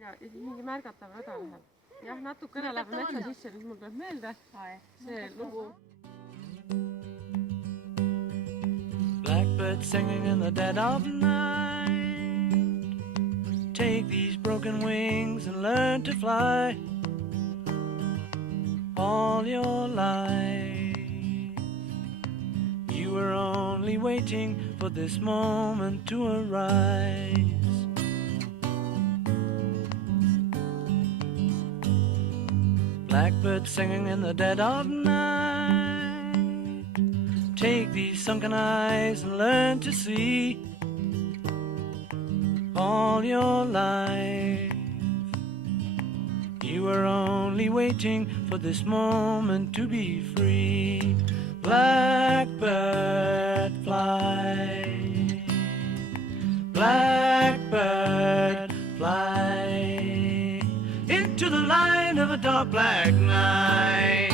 ja siis mingi märgatav rada läheb. jah, natukene läheb metsa sisse, mis mul tuleb meelde. see lugu. Blackbird singing in the dead of night. Take these broken wings and learn to fly. All your life you were only waiting for this moment to arise. Blackbird singing in the dead of night. Take these sunken eyes and learn to see. All your life you were only waiting for this moment to be free. Blackbird fly, blackbird fly into the light of a dark black night.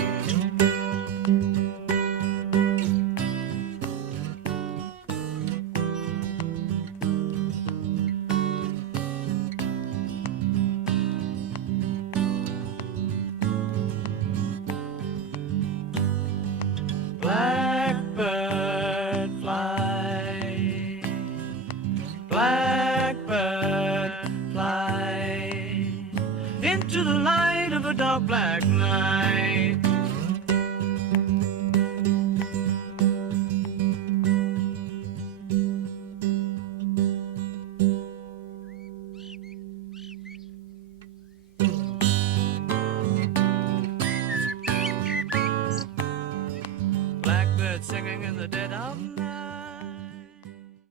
Blackbird fly, blackbird fly into the light of a dark black night.